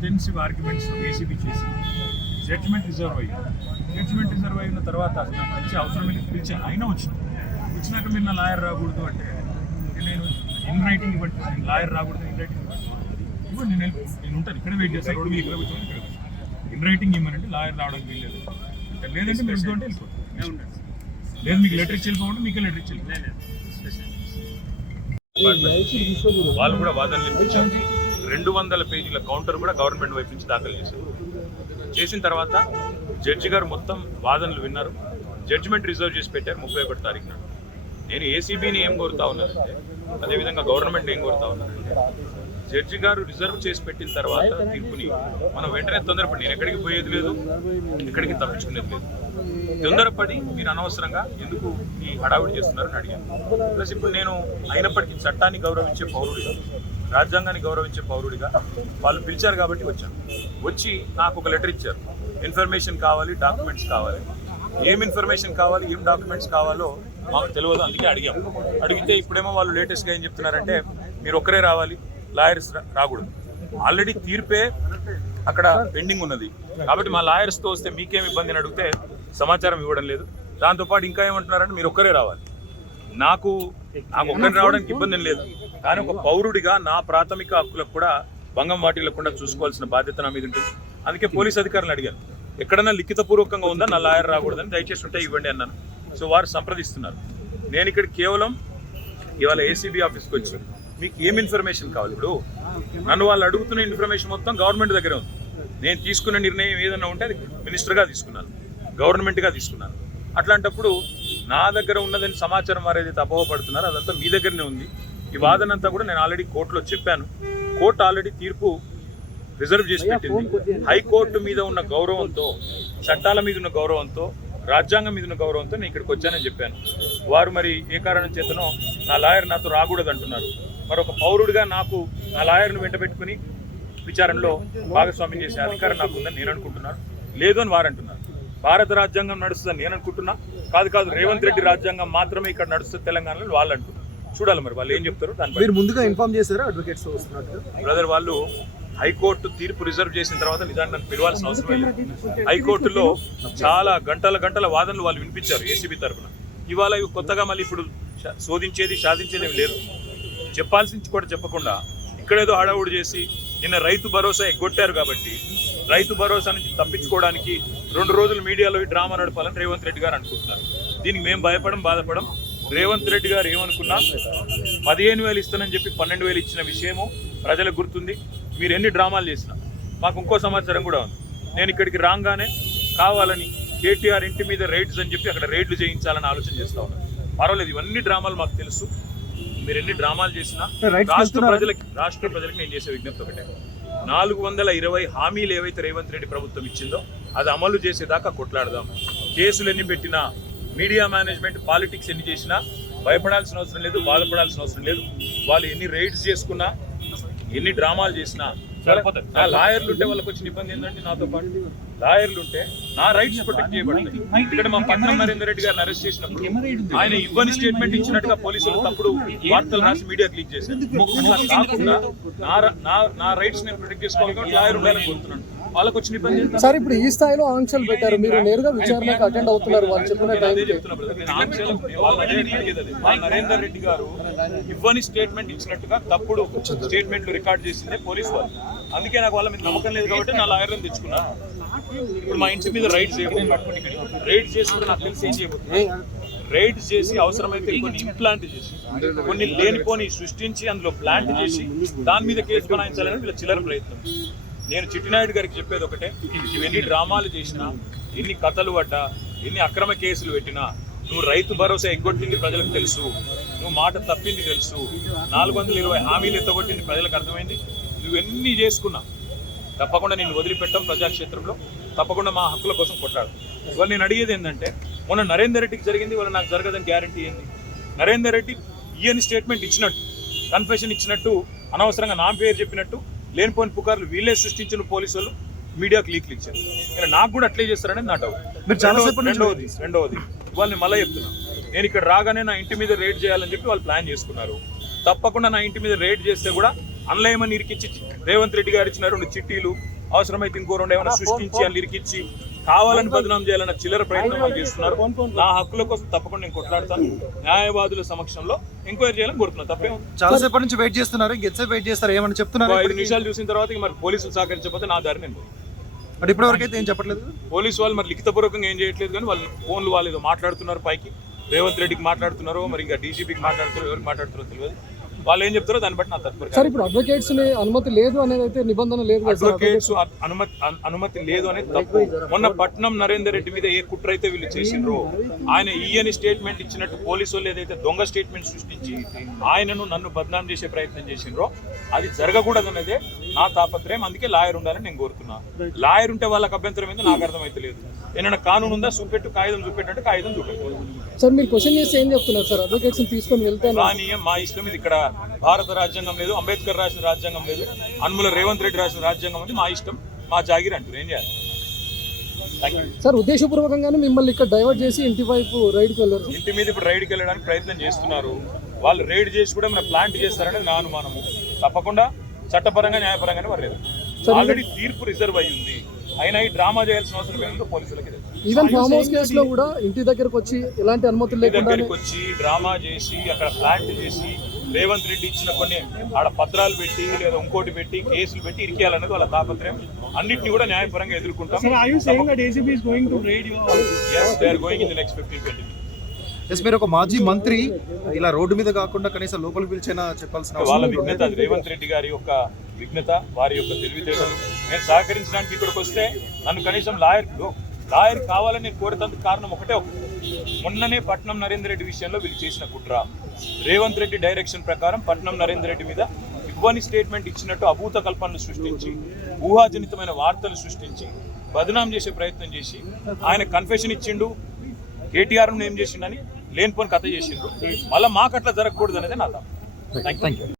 Extensive arguments ACB చేసి judgement reserve అయిన తర్వాత అసలు పిలిచే అవసరం లేదు, పిలిచాను అయినా వచ్చినాక మీరు నా లాయర్ రాకూడదు అంటే నేను ఇన్ రైటింగ్ ఇవ్వండి, లాయర్ రాకూడదు ఇన్ రైటింగ్ ఇవ్వండి, నేను ఉంటాను ఇక్కడ వెయిట్ చేస్తాను, రోడ్డు మీద ఇక్కడ కూర్చొని ఇక్కడ ఇన్ రైటింగ్ ఇవ్వమంటే లాయర్ రావడానికి వీల్లేదు, లేదంటే మీరు ఉంటే వెళ్ళిపోతాం, లేదు మీకు లెటర్ ఇచ్చి వెళ్ళిపోమంటే మీకు లెటర్ ఇచ్చి వాళ్ళు కూడా వాదనలు వినిపించారు. 200 పేజీల కౌంటర్ కూడా గవర్నమెంట్ వైపు నుంచి దాఖలు చేసిన తర్వాత జడ్జి గారు మొత్తం వాదనలు విన్నారు, జడ్జిమెంట్ రిజర్వ్ చేసి పెట్టారు 31 తారీఖున. నేను ఏసీబీని ఏం కోరుతా ఉన్నానంటే, అదేవిధంగా గవర్నమెంట్ ఏం కోరుతా ఉన్నానంటే, జడ్జి గారు రిజర్వ్ చేసి పెట్టిన తర్వాత తీర్పుని మనం వెంటనే తొందరపడి, నేను ఎక్కడికి పోయేది లేదు, ఎక్కడికి తప్పించుకునేది లేదు, తొందరపడి మీరు అనవసరంగా ఎందుకు ఈ హడావుడి చేస్తున్నారని అడిగాను. ప్లస్ ఇప్పుడు నేను అయినప్పటికీ చట్టాన్ని గౌరవించే పౌరుడిగా, రాజ్యాంగాన్ని గౌరవించే పౌరుడిగా వాళ్ళు పిలిచారు కాబట్టి వచ్చి నాకు ఒక లెటర్ ఇచ్చారు, ఇన్ఫర్మేషన్ కావాలి, డాక్యుమెంట్స్ కావాలి, ఏం ఇన్ఫర్మేషన్ కావాలి, ఏం డాక్యుమెంట్స్ కావాలో మాకు తెలియదు, అందుకే అడిగితే ఇప్పుడేమో వాళ్ళు లేటెస్ట్గా ఏం చెప్తున్నారంటే మీరు ఒక్కరే రావాలి, లాయర్స్ రాకూడదు, ఆల్రెడీ తీర్పే అక్కడ పెండింగ్ ఉన్నది కాబట్టి మా లాయర్స్తో వస్తే మీకేం ఇబ్బంది అని అడిగితే సమాచారం ఇవ్వడం లేదు. దాంతోపాటు ఇంకా ఏమంటున్నారంటే మీరు ఒక్కరే రావాలి, నాకు ఒక్కరిని రావడానికి ఇబ్బంది లేదు, కానీ ఒక పౌరుడిగా నా ప్రాథమిక హక్కులకు కూడా భంగం వాటిల్లకుండా చూసుకోవాల్సిన బాధ్యత నా మీద ఉంటుంది. అందుకే పోలీస్ అధికారులను అడిగాను, ఎక్కడన్నా లిఖితపూర్వకంగా ఉందా నా లాయర్ రాకూడదని, దయచేసి ఉంటే ఇవ్వండి అన్నాను. సో వారు సంప్రదిస్తున్నారు. నేను ఇక్కడ కేవలం ఇవాళ ఏసీబీ ఆఫీస్కి వచ్చి మీకు ఏం ఇన్ఫర్మేషన్ కావాలి, ఇప్పుడు నన్ను వాళ్ళు అడుగుతున్న ఇన్ఫర్మేషన్ మొత్తం గవర్నమెంట్ దగ్గరే ఉంది, నేను తీసుకున్న నిర్ణయం ఏదన్నా ఉంటే అది మినిస్టర్గా తీసుకున్నాను, గవర్నమెంట్గా తీసుకున్నాను. అట్లాంటప్పుడు నా దగ్గర ఉన్నదని సమాచారం వారు ఏదైతే అపోహపడుతున్నారో అదంతా మీ దగ్గరనే ఉంది. ఈ వాదన అంతా కూడా నేను ఆల్రెడీ కోర్టులో చెప్పాను, కోర్టు ఆల్రెడీ తీర్పు రిజర్వ్ చేసి పెట్టింది. హైకోర్టు మీద ఉన్న గౌరవంతో, చట్టాల మీద ఉన్న గౌరవంతో, రాజ్యాంగం మీద ఉన్న గౌరవంతో నేను ఇక్కడికి వచ్చానని చెప్పాను. వారు మరి ఏ కారణం చేతనో నా లాయర్ నాతో రాకూడదు అంటున్నారు. మరొక పౌరుడిగా నాకు నా లాయర్ను వెంట పెట్టుకుని విచారణలో భాగస్వామ్యం చేసే అధికారం నాకు ఉందని నేను అనుకుంటున్నాను, లేదు అని వారు అంటున్నారు. భారత రాజ్యాంగం నడుస్తుందని నేను అనుకుంటున్నా, కాదు రేవంత్ రెడ్డి రాజ్యాంగం మాత్రమే ఇక్కడ నడుస్తుంది తెలంగాణలో వాళ్ళు అంటున్నారు. చూడాలి మరి వాళ్ళు ఏం చెప్తారు. దాని ముందుగా ఇన్ఫార్మ్ చేశారు అడ్వకేట్స్ బ్రదర్, వాళ్ళు హైకోర్టు తీర్పు రిజర్వ్ చేసిన తర్వాత నిజాన్ని నన్ను పిలవాల్సిన అవసరం లేదు. హైకోర్టులో చాలా గంటల వాదనలు వాళ్ళు వినిపించారు ఏసీబీ తరఫున. ఇవాళ కొత్తగా మళ్ళీ ఇప్పుడు శోధించేది సాధించేది ఏమి లేదు, చెప్పాల్సింది కూడా చెప్పకుండా ఇక్కడేదో హడావుడి చేసి నిన్న రైతు భరోసా ఎగ్గొట్టారు కాబట్టి రైతు భరోసా నుంచి తప్పించుకోవడానికి 2 రోజులు మీడియాలో ఈ డ్రామా నడపాలని రేవంత్ రెడ్డి గారు అనుకుంటున్నారు. దీనికి మేము బాధపడం. రేవంత్ రెడ్డి గారు ఏమనుకున్నా 15,000 ఇస్తానని చెప్పి 12,000 ఇచ్చిన విషయము ప్రజలకు గుర్తుంది. మీరు ఎన్ని డ్రామాలు చేసినా మాకు ఇంకో సమాచారం కూడా ఉంది. నేను ఇక్కడికి రాగానే కావాలని కేటీఆర్ ఇంటి మీద రైడ్స్ అని చెప్పి అక్కడ రైడ్లు చేయించాలని ఆలోచన చేస్తా ఉన్నాను. పర్వాలేదు, ఇవన్నీ డ్రామాలు మాకు తెలుసు. మీరు ఎన్ని డ్రామాలు చేసినా రాష్ట్ర ప్రజలకు నేను చేసే విజ్ఞప్తి ఒకటే, 420 హామీలు ఏవైతే రేవంత్ రెడ్డి ప్రభుత్వం ఇచ్చిందో అది అమలు చేసేదాకా కొట్లాడదాం. కేసులు ఎన్ని పెట్టినా, మీడియా మేనేజ్మెంట్ పాలిటిక్స్ ఎన్ని చేసినా భయపడాల్సిన అవసరం లేదు, బాధపడాల్సిన అవసరం లేదు. వాళ్ళు ఎన్ని రైడ్స్ చేసుకున్నా, ఎన్ని డ్రామాలు చేసినా సరిపోతుంది. నా లాయర్లు ఉంటే వాళ్ళకి వచ్చిన ఇబ్బంది ఏంటంటే, నాతో పాటు లాయర్లు ఉంటే నా రైట్స్ ప్రొటెక్ట్ చేయబడతాయి. ఇక్కడ మా పట్నం నరేందర్ రెడ్డి గారిని అరెస్ట్ చేసినప్పుడు ఆయన ఇవ్వని స్టేట్మెంట్ ఇచ్చినట్టుగా పోలీసులు తప్పుడు వార్తలు రాసి మీడియా క్లిక్ చేశారు. కాకుండా నా రైట్స్ నేను ప్రొటెక్ట్ చేసుకోవాలి కాబట్టి లాయర్ ఉండాలని కోరుతున్నాను. వాళ్ళకి వచ్చిన ఇబ్బంది సార్, ఇప్పుడు ఈ స్థాయిలో ఆంక్షలు పెట్టారు, మీరు నేరుగా విచారణకు అటెండ్ అవుతున్నారు, వాళ్ళు చెప్పిన నరేందర్ రెడ్డి గారు ఇవ్వని స్టేట్మెంట్ ఇచ్చినట్టుగా తప్పుడు స్టేట్మెంట్లు రికార్డ్ చేసిందే పోలీసు వాళ్ళు. అందుకే నాకు వాళ్ళ మీద నమ్మకం లేదు కాబట్టి నా లాయర్లను తెచ్చుకున్నా. ఇప్పుడు మా ఇంటి మీద రైడ్స్ రైడ్స్ చేసి కూడా నాకు తెలిసి ఏం చేయబోతుంది, రైడ్స్ చేసి అవసరమైతే కొన్ని ఇంప్లాంట్ చేసి కొన్ని లేనిపోని సృష్టించి అందులో ప్లాంట్ చేసి దాని మీద కేసు బనాయించాలని వీళ్ళ చిల్లర ప్రయత్నం. నేను చిట్టినాయుడు గారికి చెప్పేది ఒకటే, ఇవన్నీ డ్రామాలు చేసినా, ఎన్ని కథలు పడ్డా, ఎన్ని అక్రమ కేసులు పెట్టినా, నువ్వు రైతు భరోసా ఎగ్గొట్టింది ప్రజలకు తెలుసు, నువ్వు మాట తప్పింది తెలుసు, 420 హామీలు ఎత్తగొట్టింది ప్రజలకు అర్థమైంది. నువ్వెన్ని చేసుకున్నా తప్పకుండా నేను వదిలిపెట్టాం, ప్రజాక్షేత్రంలో తప్పకుండా మా హక్కుల కోసం కొట్టాడు. ఇవాళ నేను అడిగేది ఏంటంటే, మొన్న నరేందర్ రెడ్డికి జరిగింది, ఇవాళ నాకు జరగదని గ్యారంటీ ఏంది? నరేందర్ రెడ్డి ఈయన స్టేట్మెంట్ ఇచ్చినట్టు, కన్ఫెషన్ ఇచ్చినట్టు, అనవసరంగా నా పేరు చెప్పినట్టు లేనిపోని పుకార్లు వీళ్ళే సృష్టించిన పోలీసులు మీడియాకు లీక్లు ఇచ్చారు. నాకు కూడా అట్లే చేస్తారనేది నా డౌట్. రెండవది వాళ్ళని మళ్ళీ చెప్తున్నా, నేను ఇక్కడ రాగానే నా ఇంటి మీద రైడ్ చేయాలని చెప్పి వాళ్ళు ప్లాన్ చేసుకున్నారు. తప్పకుండా నా ఇంటి మీద రైడ్ చేస్తే కూడా అందులో ఏమని ఇరికిచ్చి రేవంత్ రెడ్డి గారు ఇచ్చిన 2 చిట్టీలు అవసరమైతే ఇంకో 2 ఏమైనా సృష్టించి అని ఇరికిచ్చి కావాలని బదనాం చేయాలన్న చిల్లర ప్రయత్నం వాళ్ళు చేస్తున్నారు. నా హక్కుల కోసం తప్పకుండా నేను కొట్లాడతాను. న్యాయవాదుల సమక్షంలో ఎంక్వైరీ చేయాలని కోరుతున్నాను. తప్పేం చాలాసేపటి నుంచి వెయిట్ చేస్తున్నారు, ఇంకెంతసేపు వెయిట్ చేస్తారు, ఏమని చెప్తున్నారు? 5 నిమిషాలు చూసిన తర్వాత ఇక మరి పోలీసులు సహకరించకపోతే నా దారి నేను పోతాను. అంటే ఇప్పటివరకు అయితే ఏం చెప్పట్లేదు పోలీసు వాళ్ళు మరి లిఖితపూర్వకంగా ఏం చేయట్లేదు, కానీ వాళ్ళు ఫోన్లు వాళ్ళు ఏదో మాట్లాడుతున్నారు. పైకి రేవంత్ రెడ్డికి మాట్లాడుతున్నారు, మరి ఇంకా డీజీపీకి మాట్లాడుతున్నారు, ఎవరికి మాట్లాడుతారో తెలియదు. వాళ్ళు ఏం చెప్తారో దాన్ని బట్టి నా తదుపరి. సార్ ఇప్పుడు అడ్వకేట్స్ అనుమతి లేదు అనేది అయితే నిబంధన లేదు కదా సార్? అడ్వకేట్స్ అనుమతి లేదు అనేది తప్పు. మొన్న పట్నం నరేందర్ రెడ్డి మీద ఏ కుట్ర అయితే వీళ్ళు చేసిండ్రో, ఆయన ఈయని స్టేట్మెంట్ ఇచ్చినట్టు పోలీసు వాళ్ళు ఏదైతే దొంగ స్టేట్మెంట్ సృష్టించి ఆయనను నన్ను బదనాం చేసే ప్రయత్నం చేసిండ్రో అది జరగకూడదు అనేదే నా తాపత్రయం. అందుకే లాయర్ ఉండాలని నేను కోరుతున్నా. లాయర్ ఉంటే వాళ్ళకి అభ్యంతరం ఏందో నాకు అర్థమైతే లేదు. ఏమైనా కానూన్ ఉందా చూపెట్టు, కాగితం చూపెట్టు, కాగితం చూపెట్టు. సార్ మీరు క్వశ్చన్ చేస్తే ఏం చెప్తున్నారు సార్? అడ్వకేట్స్ తీసుకొని వెళ్తాను కానీ మా ఇష్టం ఇది. ఇక్కడ భారత రాజ్యాంగం లేదు, అంబేద్కర్ రాసిన రాజ్యాంగం లేదు, అనుముల రేవంత్ రెడ్డి రాసిన రాజ్యాంగం ఉంది. మా ఇష్టం, మా జాగిరి అంటారు. ఏం చేయాలి సార్? ఉద్దేశపూర్వకంగానే మిమ్మల్ని ఇక్కడ డైవర్ట్ చేసి ఇంటి వైపు రైడ్కి వెళ్ళారు. ఇంటి మీద ఇప్పుడు రైడ్కి వెళ్ళడానికి ప్రయత్నం చేస్తున్నారు. వాళ్ళు రైడ్ చేసి కూడా మన ప్లాంట్ చేస్తారనేది నా అనుమానము. తప్పకుండా చట్టపరంగా న్యాయపరంగానే వర్లేదు. ఆల్రెడీ తీర్పు రిజర్వ్ అయ్యి ఉంది. అయినా ఈ డ్రామా చేయాల్సిన అవసరం ఏంటో పోలీసులకి తెలుసు. ఈవెన్ ఫామ్ హౌస్ కేసులో కూడా ఇంటి దగ్గరకు వచ్చి ఎలాంటి అనుమతులు లేకుండా దగ్గరికి వచ్చి డ్రామా చేసి అక్కడ ప్లాంట్ చేసి రేవంత్ రెడ్డి ఇచ్చిన కొన్ని ఆడ పత్రాలు పెట్టి లేదా ఇంకోటి పెట్టి కేసులు పెట్టి ఇరికేయాలనేది వాళ్ళ తాపత్రయం. అన్నింటినీ కూడా న్యాయపరంగా ఎదుర్కొంటాం. Yes, they are going in the next 15-20 minutes. Yes, మీరు ఒక మాజీ మంత్రి ఇలా రోడ్డు మీద కాకుండా కనీసం లోపలికి పిలిచైనా చెప్పాల్సిన వాళ్ళ అవసరం విఘ్నత అది. రేవంత్ రెడ్డి గారి యొక్క విఘ్నత, వారి యొక్క తెలివితేటలు. నేను సహకరించడానికి ఇక్కడికి వస్తే నన్ను కనీసం లాయర్ కావాలని నేను కోరేందుకు కారణం ఒకటే. మొన్ననే పట్నం నరేందర్ రెడ్డి విషయంలో వీళ్ళు చేసిన కుట్ర, రేవంత్ రెడ్డి డైరెక్షన్ ప్రకారం పట్నం నరేందర్ రెడ్డి మీద ఇవ్వని స్టేట్మెంట్ ఇచ్చినట్టు అభూత కల్పనలు సృష్టించి, ఊహాజనితమైన వార్తలు సృష్టించి బదనాం చేసే ప్రయత్నం చేసి ఆయన కన్ఫెషన్ ఇచ్చిండు, కేటీఆర్ ఏం చేసిండని లేనిపోని కథ చేసిండ్రు. మళ్ళీ మాకు అట్లా జరగకూడదు అనేది నా థాట్. Thank you.